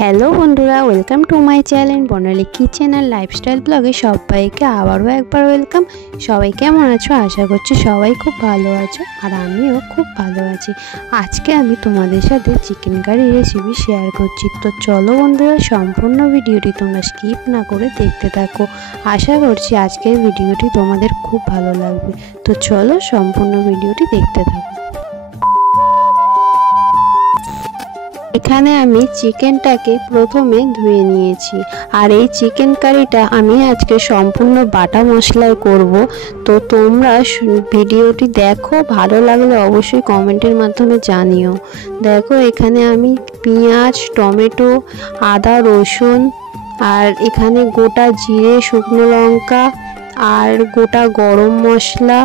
Hello বন্ধুরা, welcome to my channel Barnali kitchen আর lifestyle ব্লগে সবাইকে আবারও একবার ওয়েলকাম। সবাই কেমন আছো? আশা করছি সবাই খুব ভালো আছো, আর আমিও খুব ভালো আছি। আজকে আমি তোমাদের সাথে চিকেন কারি রেসিপি শেয়ার করছি। তো চলো বন্ধুরা, সম্পূর্ণ ভিডিওটি তোমরা স্কিপ না করে দেখতে থাকো। আশা করছি আজকের ভিডিওটি তোমাদের খুব ভালো লাগবে। তো চলো সম্পূর্ণ ভিডিওটি দেখতে থাকো। এখানে আমি চিকেনটাকে প্রথমে ধুয়ে নিয়েছি, আর এই চিকেন কারিটা আমি আজকে সম্পূর্ণ বাটা মশলায় করব। তো তোমরা ভিডিওটি দেখো, ভালো লাগলে অবশ্যই কমেন্টের মাধ্যমে জানিও। দেখো এখানে আমি পেঁয়াজ, টমেটো, আদা, রসুন, আর এখানে গোটা জিরে, শুকনো লঙ্কা, আর গোটা গরম মশলা,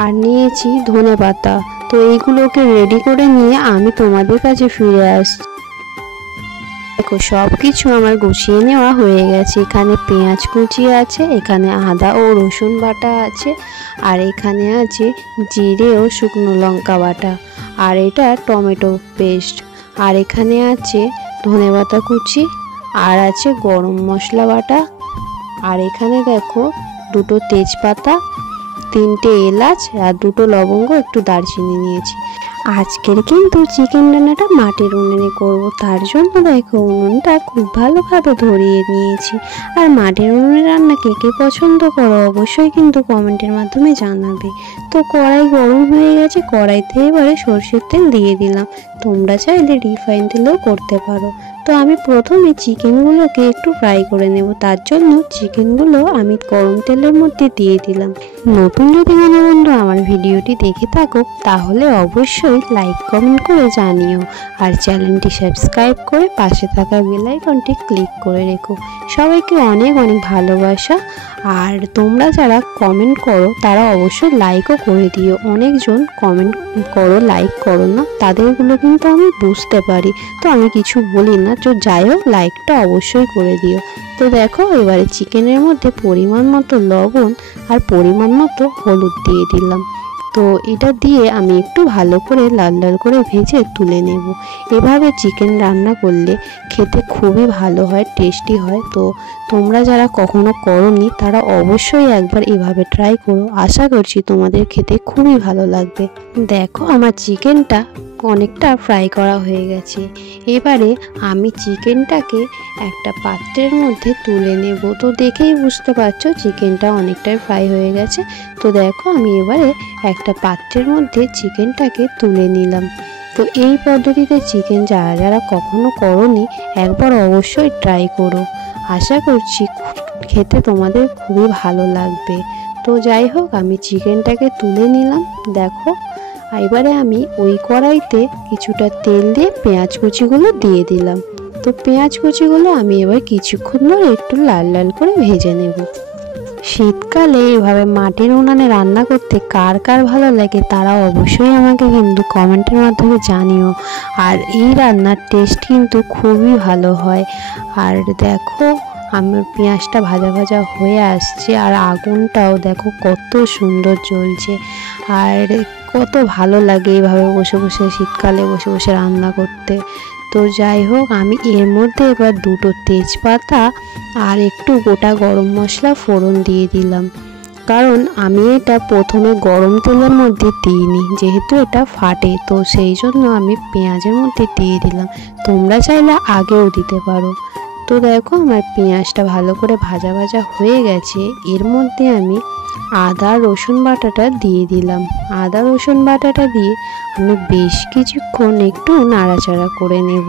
আর নিয়েছি ধনেপাতা। তো এইগুলোকে রেডি করে নিয়ে আমি তোমাদের কাছে ফিরে আসছি। দেখো সব কিছু আমার গুছিয়ে নেওয়া হয়ে গেছে। এখানে পেঁয়াজ কুচি আছে, এখানে আদা ও রসুন বাটা আছে, আর এখানে আছে জিরে ও শুকনো লঙ্কা বাটা, আর এটা টমেটো পেস্ট, আর এখানে আছে ধনেপাতা কুচি, আর আছে গরম মশলা বাটা, আর এখানে দেখো দুটো তেজপাতা, তিনটে এলাচ, আর দুটো লবঙ্গ, একটু দারচিনি নিয়েছি। আজকের কিন্তু চিকেন রান্নাটা মাটির উনুনে করব, তার জন্য দেখো উনুনটা খুব ভালোভাবে ধরিয়ে নিয়েছি। আর মাটির উনুনে রান্না কে কে পছন্দ করো অবশ্যই কিন্তু কমেন্টের মাধ্যমে জানাবে। তো কড়াই গরম হয়ে গেছে, কড়াইতে এবারে সরষের তেল দিয়ে দিলাম। তোমরা চাইলে রিফাইন তেলেও করতে পারো। তো আমি প্রথমে চিকেনগুলোকে একটু ফ্রাই করে নেব, তার জন্য চিকেনগুলো আমি গরম তেলের মধ্যে দিয়ে দিলাম। নতুন যদি কোনো বন্ধু আমার ভিডিওটি দেখে থাকো তাহলে অবশ্যই লাইক কমেন্ট করে জানিও, আর চ্যানেলটি সাবস্ক্রাইব করে পাশে থাকা বেল আইকনটি ক্লিক করে রেখো। সবাইকে অনেক অনেক ভালোবাসা। আর তোমরা যারা কমেন্ট করো তারা অবশ্যই লাইকও করে দিও। অনেকজন কমেন্ট করো, লাইক করো না, তাদেরগুলো কিন্তু আমি বুঝতে পারি, তো আমি কিছু বলি না। তো যাই হোক, লাইকটা অবশ্যই করে দিও। তো দেখো এবারে চিকেনের মধ্যে পরিমাণ মতো লবণ আর পরিমাণ মতো হলুদ দিয়ে দিলাম। তো এটা দিয়ে আমি একটু ভালো করে লাল লাল করে ভেজে তুলে নেব। এভাবে চিকেন রান্না করলে খেতে খুবই ভালো হয়, টেস্টি হয়। তো তোমরা যারা কখনো করোনি তারা অবশ্যই একবার এভাবে ট্রাই করো। আশা করছি তোমাদের খেতে খুবই ভালো লাগবে। দেখো আমার চিকেনটা অনেকটা ফ্রাই করা হয়ে গেছে। এবারে আমি চিকেনটাকে একটা পাত্রের মধ্যে তুলে নেব। তো দেখেই বুঝতে পারছো চিকেনটা অনেকটাই ফ্রাই হয়ে গেছে। তো দেখো আমি এবারে একটা পাত্রের মধ্যে চিকেনটাকে তুলে নিলাম। তো এই পদ্ধতিতে চিকেন যারা যারা কখনো করোনি একবার অবশ্যই ট্রাই করো। আশা করছি খেতে তোমাদের খুবই ভালো লাগবে। তো যাই হোক, আমি চিকেনটাকে তুলে নিলাম। দেখো এবারে আমি ওই কড়াইতে কিছুটা তেল দিয়ে পেঁয়াজ কুচিগুলো দিয়ে দিলাম। তো পেঁয়াজ কুচিগুলো আমি এবার কিছুক্ষণ ধরে একটু লাল লাল করে ভেজে নেব। শীতকালে এভাবে মাটির উনানে রান্না করতে কার কার ভালো লাগে তারা অবশ্যই আমাকে কিন্তু কমেন্টের মাধ্যমে জানিও। আর এই রান্নার টেস্ট কিন্তু খুবই ভালো হয়। আর দেখো আমার পেঁয়াজটা ভাজা ভাজা হয়ে আসছে, আর আগুনটাও দেখো কত সুন্দর জ্বলছে। আর কত ভালো লাগে এইভাবে বসে বসে শীতকালে বসে বসে রান্না করতে। তো যাই হোক, আমি এর মধ্যে এবার দুটো তেজপাতা আর একটু গোটা গরম মশলা ফোড়ন দিয়ে দিলাম। কারণ আমি এটা প্রথমে গরম তেলের মধ্যে দিইনি, যেহেতু এটা ফাটে, তো সেই জন্য আমি পেঁয়াজের মধ্যে দিয়ে দিলাম। তোমরা চাইলে আগেও দিতে পারো। তো দেখো আমার পেঁয়াজটা ভালো করে ভাজা ভাজা হয়ে গেছে। এর মধ্যে আমি আদা রসুন বাটাটা দিয়ে দিলাম। আদা রসুন বাটাটা দিয়ে আমি বেশ কিছুক্ষণ একটু নাড়াচাড়া করে নেব।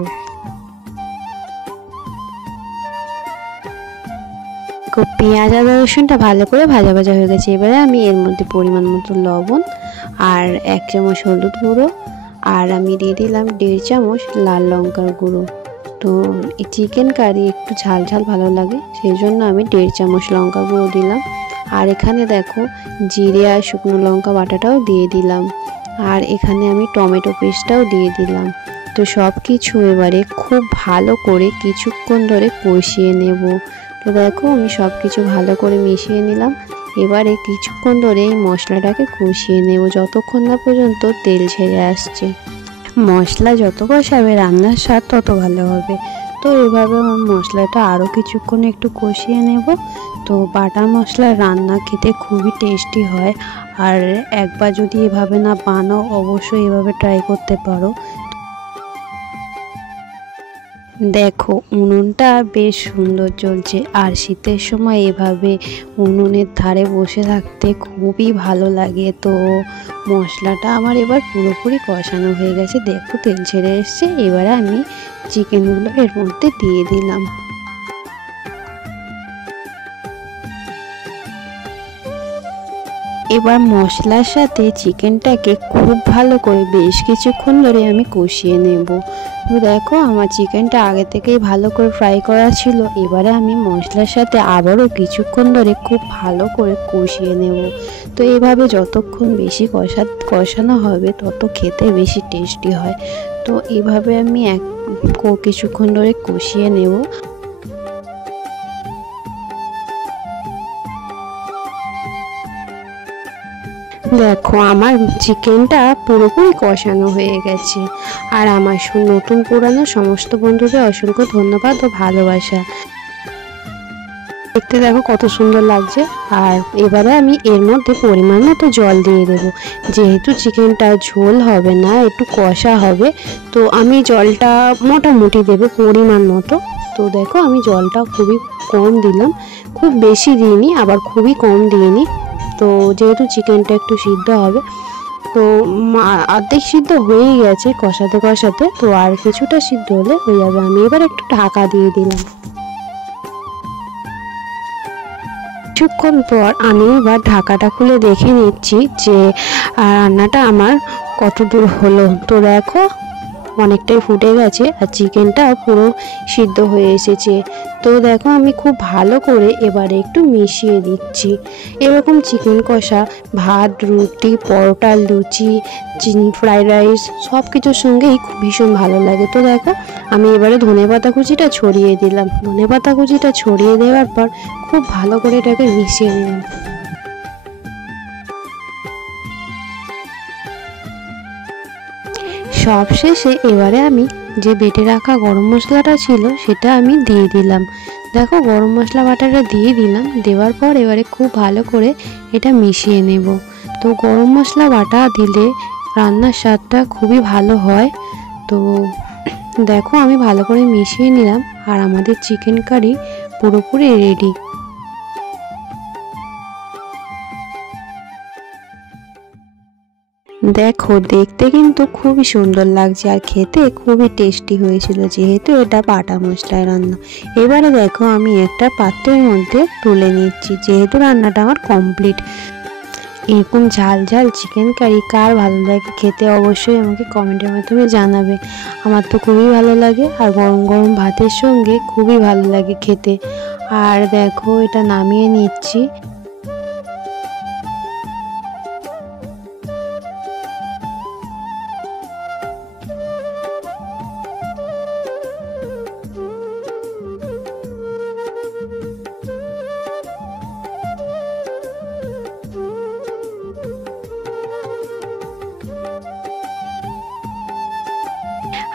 পেঁয়াজ আদা রসুনটা ভালো করে ভাজা ভাজা হয়ে গেছে। এবারে আমি এর মধ্যে পরিমাণ মতো লবণ আর 1 চামচ হলুদ গুঁড়ো, আর আমি দিয়ে দিলাম 1.5 চামচ লাল লঙ্কার গুঁড়ো। তো এই চিকেন কারি একটু ঝাল ঝাল ভালো লাগে, সেই জন্য আমি 1.5 চামচ লঙ্কা গুঁড়ো দিলাম। আর এখানে দেখো জিরে আর শুকনো লঙ্কা বাটাটাও দিয়ে দিলাম, আর এখানে আমি টমেটো পেস্টটাও দিয়ে দিলাম। তো সব কিছু এবারে খুব ভালো করে কিছুক্ষণ ধরে কষিয়ে নেব। তো দেখো আমি সব কিছু ভালো করে মিশিয়ে নিলাম। এবারে কিছুক্ষণ ধরে এই মশলাটাকে কষিয়ে নেব যতক্ষণ না পর্যন্ত তেল ছেড়ে আসছে। মশলা যত কষাবে রান্নার স্বাদ তত ভালো হবে। তো এভাবে আমার মশলাটা আরও কিছুক্ষণ একটু কষিয়ে নেব। তো বাটা মশলার রান্না খেতে খুবই টেস্টি হয়, আর একবার যদি এভাবে না বানাও অবশ্যই এভাবে ট্রাই করতে পারো। দেখো উনুনটা বেশ সুন্দর জ্বলছে, আর শীতের সময় এভাবে উনুনের ধারে বসে থাকতে খুবই ভালো লাগে। তো মশলাটা আমার এবার পুরোপুরি কষানো হয়ে গেছে, দেখো তেল ছেড়ে এসছে। এবারে আমি চিকেনগুলো এর মধ্যে দিয়ে দিলাম। এবার মশলার সাথে চিকেনটাকে খুব ভালো করে বেশ কিছুক্ষণ ধরে আমি কষিয়ে নেব। তো দেখো আমার চিকেনটা আগে থেকেই ভালো করে ফ্রাই করা ছিল। এবারে আমি মশলার সাথে আবারও কিছুক্ষণ ধরে খুব ভালো করে কষিয়ে নেব। তো এভাবে যতক্ষণ বেশি কষানো হবে তত খেতে বেশি টেস্টি হয়। তো এভাবে আমি কিছুক্ষণ ধরে কষিয়ে নেব। দেখো আমার চিকেনটা পুরোপুরি কষানো হয়ে গেছে। আর আমার নতুন পুরানো সমস্ত বন্ধুদের অসংখ্য ধন্যবাদ ও ভালোবাসা। দেখতে দেখো কত সুন্দর লাগছে। আর এবারে আমি এর মধ্যে পরিমাণ মতো জল দিয়ে দেবো। যেহেতু চিকেনটা ঝোল হবে না, একটু কষা হবে, তো আমি জলটা মোটামুটি দেবো পরিমাণ মতো। তো দেখো আমি জলটা খুবই কম দিলাম, খুব বেশি দিইনি আবার খুবই কম দিইনি। তো যেহেতু চিকেনটা একটু সিদ্ধ হবে, তো অর্ধেক সিদ্ধ হয়েই গেছে কষাতে কষাতে, তো আর কিছুটা সিদ্ধ হলে হয়ে যাবে। আমি এবার একটু ঢাকা দিয়ে দিলাম। কিছুক্ষণ পর আমি এবার ঢাকাটা খুলে দেখে নিচ্ছি যে রান্নাটা আমার কত দূর হলো। তো দেখো অনেকটাই ফুটে গেছে আর চিকেনটা পুরো সিদ্ধ হয়ে এসেছে। তো দেখো আমি খুব ভালো করে এবারে একটু মিশিয়ে দিচ্ছি। এরকম চিকেন কষা ভাত, রুটি, পরোটা, লুচি, ফ্রাইড রাইস সব কিছুর সঙ্গেই ভীষণ ভালো লাগে। তো দেখো আমি এবারে ধনেপাতা কুচিটা ছড়িয়ে দিলাম। ধনেপাতা কুচিটা ছড়িয়ে দেওয়ার পর খুব ভালো করে এটাকে মিশিয়ে নিলাম। সব শেষে এবারে আমি যে বেটে রাখা গরম মশলাটা ছিল সেটা আমি দিয়ে দিলাম। দেখো গরম মশলা বাটাটা দিয়ে দিলাম। দেওয়ার পর এবারে খুব ভালো করে এটা মিশিয়ে নেব। তো গরম মশলা বাটা দিলে রান্নার স্বাদটা খুবই ভালো হয়। তো দেখো আমি ভালো করে মিশিয়ে নিলাম, আর আমাদের চিকেন কারি পুরোপুরি রেডি। দেখো দেখতে কিন্তু খুবই সুন্দর লাগছে, আর খেতে খুবই টেস্টি হয়েছিল, যেহেতু এটা বাটা মশলায় রান্না। এবারে দেখো আমি একটা পাত্রের মধ্যে তুলে নিচ্ছি, যেহেতু রান্নাটা আমার কমপ্লিট। এরকম ঝাল ঝাল চিকেন কারি কার ভালো লাগে খেতে অবশ্যই আমাকে কমেন্টের মাধ্যমে জানাবে। আমার তো খুবই ভালো লাগে, আর গরম গরম ভাতের সঙ্গে খুবই ভালো লাগে খেতে। আর দেখো এটা নামিয়ে নিচ্ছি।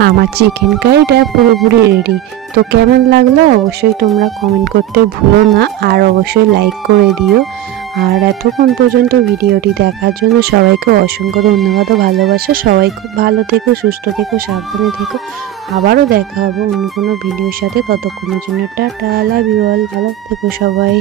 আমার চিকেন কারিটা পুরোপুরি রেডি। তো কেমন লাগলো অবশ্যই তোমরা কমেন্ট করতে ভুলো না, আর অবশ্যই লাইক করে দিও। আর এতক্ষণ পর্যন্ত ভিডিওটি দেখার জন্য সবাইকে অসংখ্য ধন্যবাদ ও ভালোবাসা। সবাই খুব ভালো থেকো, সুস্থ থেকো, সাবধানে থেকো। আবারও দেখা হবে অন্য কোনো ভিডিওর সাথে। ততক্ষণের জন্য টাটা, লাভ ইউ অল, ভালো থেকো সবাই।